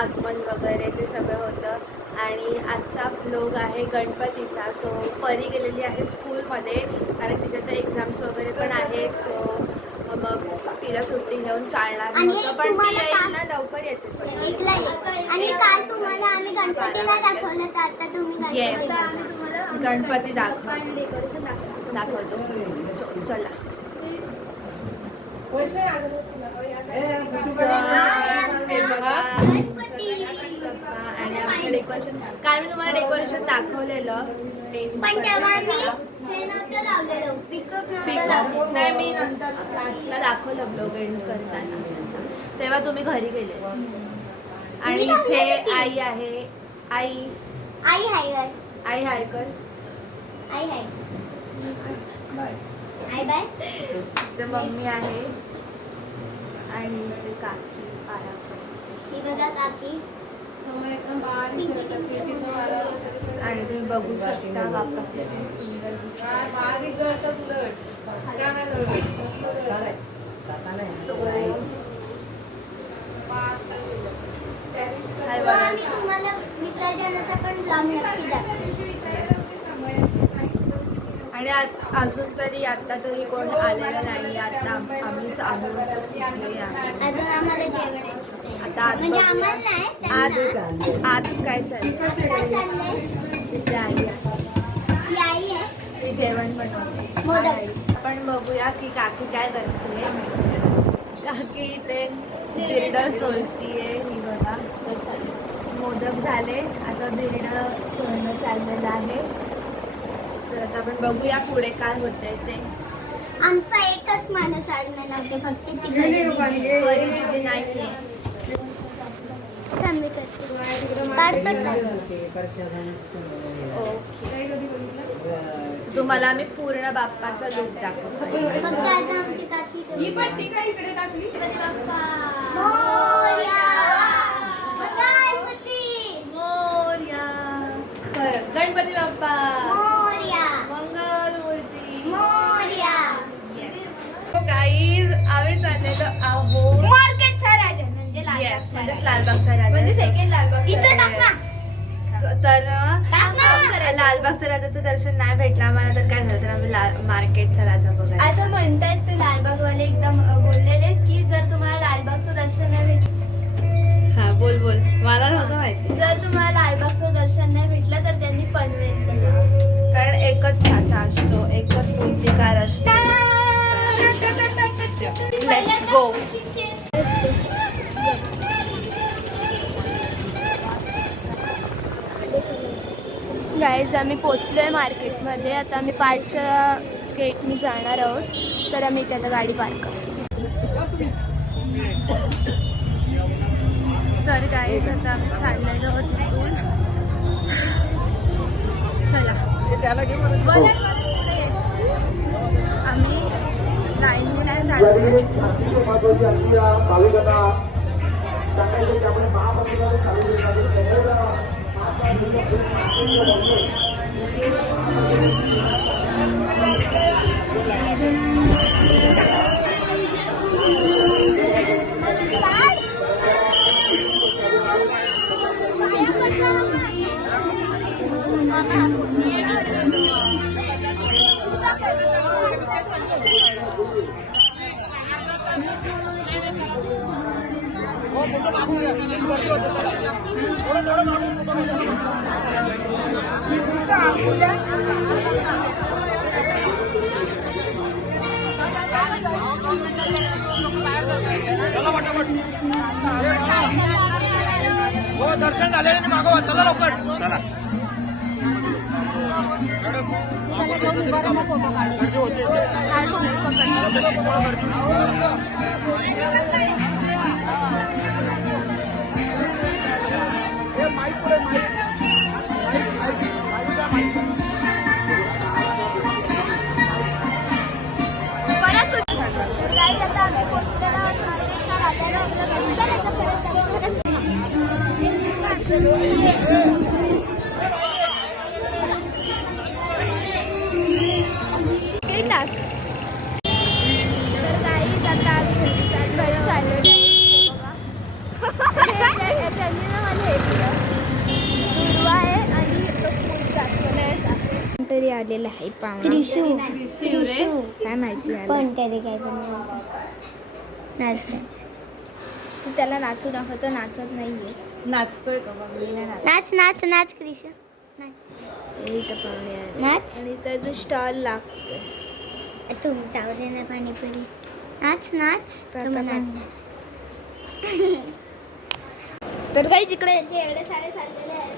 आगमन वगैरे ते सगळं होतं. आणि आजचा व्लॉग आहे गणपतीचा. सो परी गेलेली आहे स्कूलमध्ये कारण तिच्या तर एक्झाम्स वगैरे पण आहेत. सो मग तिला सुट्टी घेऊन चालणार नव्हतं, पण ती येईल ना लवकर येते. आणि काल तुम्हाला आम्ही गणपती नाही दाखवलं, तर आता तुम्ही गणपती दाखवतो. सो चला. हे बघा आणि आमचं डेकोरेशन. काल मी तुम्हाला डेकोरेशन दाखवलेलं, पण तेव्हा मी हे नव्हतं लावलेलं, पिकअप नाही, मी नंतर लास्टला दाखवलं ब्लॉग एंड करताना. तेव्हा तुम्ही घरी गेले. आणि इथे आई आहे. आई आई हाय कर, आई हाय कर. आई हाय आई बाय. तर मम्मी आहे आणि ते काकी पाया. ही बघा काकी. आणि तुम्ही बघू शकता बाप्पा किती सुंदर आम्ही तुम्हाला विसर्जनाचा पण ब्लॉग नक्की दाखवू. आणि अजून तरी आता तरी कोण आलेलं नाही. आता आम्हीच अजून आम्हाला जेवणाची आता म्हणजे आम्हाला नाही, आज काय चाललंय तिथे आई आहे, जेवण बनवते. मोदक. आपण बघूया की काकी काय करते. काकी इथे बिरडं सोलतीये. ही बघा मोदक झाले, आता बिरडं सोलणं चाललेलं आहे. तर आता आपण बघूया पुढे काय होतंय ते. आमचा एकच माणूस आडणं नव्हते, फक्त ती नाही. कमी करते तुम्हाला आम्ही पूर्ण बाप्पाचा लूक दाखवतो. फक्त आता आमची काकी ही पट्टी काय इकडे टाकली. मोरया गणपती मोरया. गणपती बाप्पा मोरया मंगलमूर्ती मोरया. गाईज आम्ही चाललेलो आहोत मार्केटचा राजा म्हणजे लालबागचा राजा, म्हणजे सेकंड लालबाग. इथं टाक ना. तर लालबागच्या राजाचं दर्शन नाही भेटलं आम्हाला, तर काय झालं तर आम्ही मार्केटचा राजा बघायला. असं म्हणतात ते लालबागवाले एकदम बोललेले की जर तुम्हाला लालबागचं दर्शन नाही भेटलं. हा बोल मला नव्हतं माहिती. जर तुम्हाला लालबागचं दर्शन नाही भेटलं तर त्यांनी पनवेल दिलं, कारण एकच साचा असतो, एकच मूर्तिकार असतो. Let's go. गाईज आम्ही पोचलोय मार्केटमध्ये. आता आम्ही पार्कच्या गेटनी जाणार आहोत, तर आम्ही इथे आता गाडी पार्क करतो. तर गाईज आता आम्ही चाललेलो आहोत तिथून. चला आम्ही लाईनने नाही चाललो. हो दर्शन झालेलं मागवा. चला लवकर चला. आलेला आहे पाहुणा. त्रिशू काय माहिती आलं. कोणतरी काय नाचते. तू त्याला नाचू दाखवतो, नाचत नाहीये. नाचतोय तो बघ. नाच नाच नाच क्रिशा इथं पाहुणे आले. नाच. आणि त्याचा स्टॉल लागतोय. तू जाऊ दे ना पाणीपुरी. नाच नाच. आता तर काही तिकडे एवढे सारे चाललेले आहेत.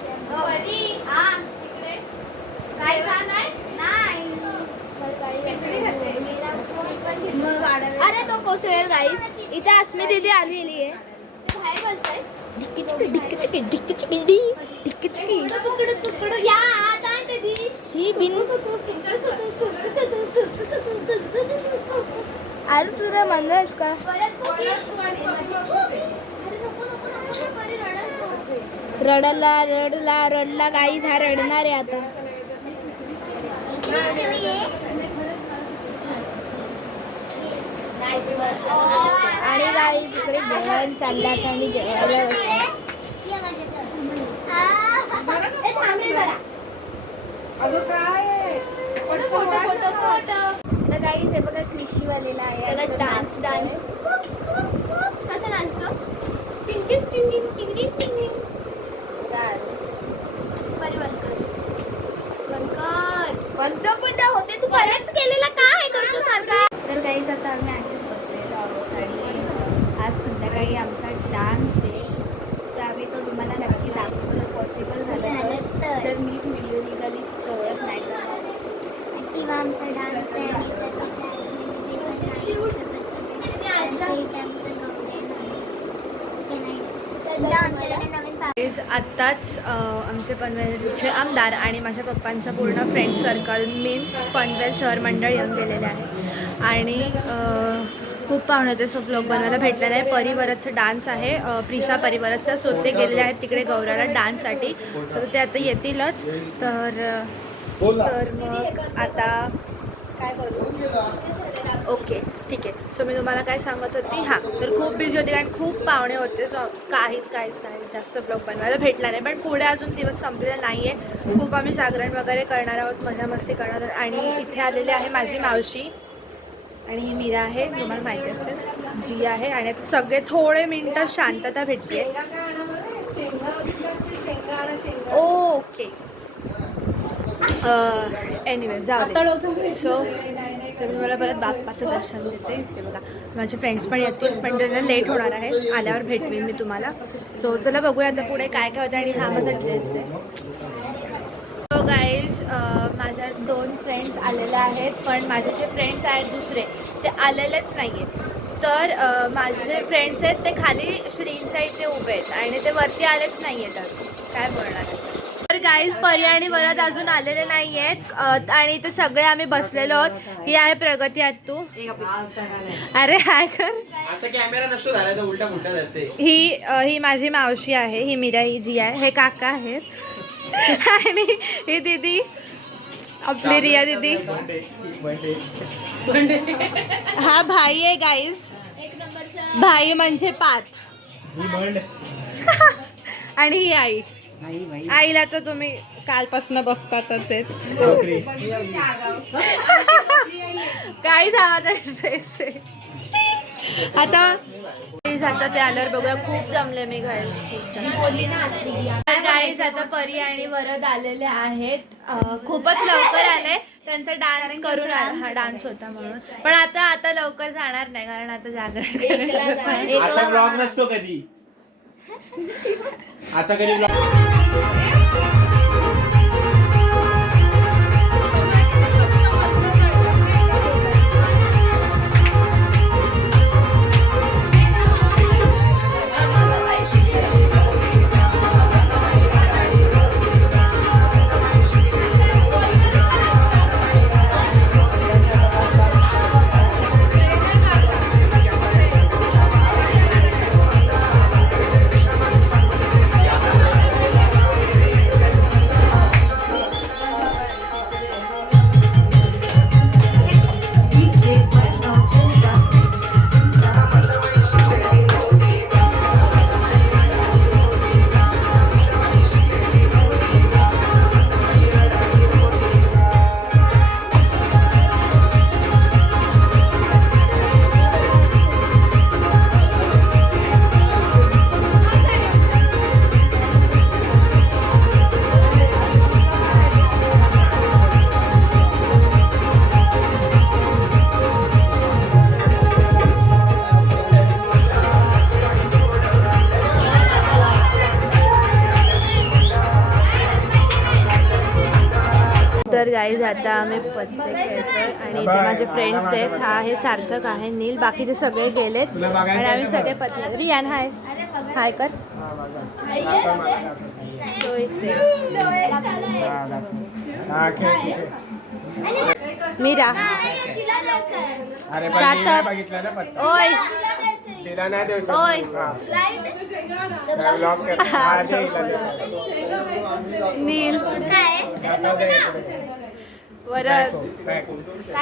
अरे तो कोसळेल गाईस. इथे अस्मी दीदी आलेली आहे. ते बाहेर बसताय. ढिक्की चिकी ढिक्की चिकी ढिक्की चिकी ढिक्की चिकी. या आत आण दीदी. ही बिन अरे तुला म्हणलंस का? रडला गाईस. हा रडणार आहे आता. आणि गाई तिकडे जेवण चाललं. आता आम्ही जेवायला बसलो. तर गाईस हे बघा कृषीवालेला आहे. त्याला डान्स कसा नाचतो? बंद होते. तू परत केलेला काय करतो सारखा? तर गाईस आता आम्ही असेच बसलेलो आहोत आणि आज संध्याकाळी आमचा डान्स आहे. तर आम्ही तो तुम्हाला नक्की दाखवू जर पॉसिबल झालं तर नीट व्हिडिओ निघाली तर, नाही किंवा आमचा डान्स आत्ताच आमचे पनवेलचे आमदार आणि माझ्या पप्पांचा पूर्ण फ्रेंड सर्कल मीन्स पनवेल शहर मंडळ येऊन गेलेले आहे. आणि खूप पाहुण्याचे सब लोक बनवायला भेटलेले आहे. परिवरतचा डान्स आहे, प्रिशा परिवरतचा. सो ते गेलेले आहेत तिकडे गौराला डान्ससाठी. तर ते आता येतीलच. तर मग आता काय करू? ओके ठीक आहे. सो मी तुम्हाला काय सांगत होती. हां, तर खूप बिझी होती कारण खूप पाहुणे होते. सो काहीच जास्त ब्लॉग बनवायला भेटला नाही. पण पुढे अजून दिवस संपलेला नाही आहे. खूप आम्ही जागरण वगैरे करणार आहोत, मजा मस्ती करणार आहोत. आणि इथे आलेली आहे माझी मावशी आणि ही मीरा आहे, तुम्हाला माहिती असेल, जी आहे. आणि आता सगळे थोडे मिनटं शांतता भेटते. ओके एनिवेज जाऊ दे. सो तर मी मला परत बाप्पाचं दर्शन देते. हे बघा माझे फ्रेंड्स पण येतील, पण त्यांना लेट होणार आहे. आल्यावर भेटवीन मी तुम्हाला. सो चला बघूया आता पुढे काय काय होतं. आणि हा माझा ड्रेस आहे. सो गाईज माझ्या 2 फ्रेंड्स आलेले आहेत, पण माझे जे फ्रेंड्स आहेत दुसरे ते आलेलेच नाही आहेत. तर माझे जे फ्रेंड्स आहेत ते खाली श्रींच्या इथे उभे आहेत आणि ते वरती आलेच नाही आहेत अजून. काय बोलणार आहे. तर गाईज परी आणि वरद अजून आलेले नाही आहेत आणि ते सगळे आम्ही बसलेलो आहोत. ही आहे प्रगती. आज तू अरे हाय कर. असं कॅमेरा नसतो घालायचा, उलटा उलटा जाते. ही माझी मावशी आहे. ही मीरा ही जी आहे. हे काका आहेत. आणि ही दीदी आपली रिया दीदी. हा भाई आहे गाईज. भाई म्हणजे पाठ. आणि ही आई. आईला तर तुम्ही कालपासून बघतातच आहेत. काहीच आवाज आहे. आता ते आल्यावर बघूया. खूप जमले मी गाईज, खूप जास्त. गाईज आता परी आणि वरद आलेले आहेत. खूपच लवकर आले. त्यांचा डान्स करून हा डान्स होता म्हणून. पण आता लवकर जाणार नाही कारण आता जागरण. असा ब्लॉग नसतो कधी. असा कधी ब्लॉग गाईज आता आम्ही पत्ते खेळतोय आणि इथे माझे फ्रेंड्स आहेत. हा आहे सार्थक आहे, नील, बाकीचे सगळे गेलेत आणि आम्ही सगळे पत्ते. रियान हाय हाय कर. तो इथे मीरा अरे सार्थक. बघितलं ना पत्ता ओय तिला नाही देऊ शकत. ओय हा. लॉक कर. हा, दे हिला दे. नील परत बॅक.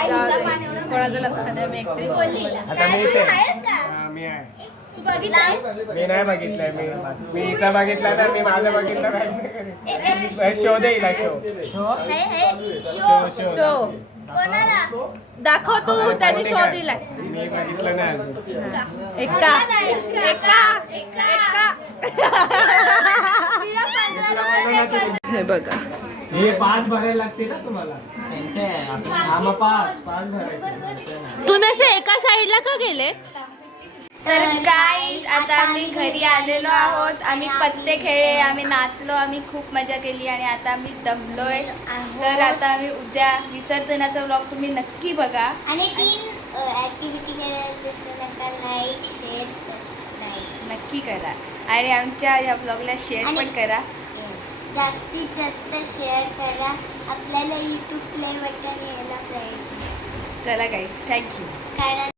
जाऊ दे. कोणाचं लक्ष नाही, मी एकटीच बोलली. आता मी इथे हा, मी आहे. मी नाही बघितलंय. मी इथं बघितलं ना, मी माझं बघितलं नाही. शो दे हिला. शो शो दाखव तू. त्यांनी शो दिलाय. मी बघितलं नाही अजून. एका एका हे बघा, हे 5 भरायला लागते ना तुम्हाला. हा, मग 5 भरायचे. तुम्ही असे एका साईडला का गेलेत? तर गाईज आता आम्ही घरी आलेलो आहोत. आम्ही पत्ते खेळले, आम्ही नाचलो, आम्ही खूप मजा केली आणि आता आम्ही दमलोय. तर आता आम्ही उद्या विसर्जनाचा व्लॉग तुम्ही नक्की बघा. आणि 3 ऍक्टिव्हिटी करायला विसरू नका. लाईक, शेअर, सबस्क्राईब नक्की करा आणि आमच्या ह्या ब्लॉगला शेअर पण करा. जास्तीत जास्त शेअर करा. आपल्याला यूट्यूब प्ले बटन यायला पाहिजे. चला गाईज, थँक्यू. कारण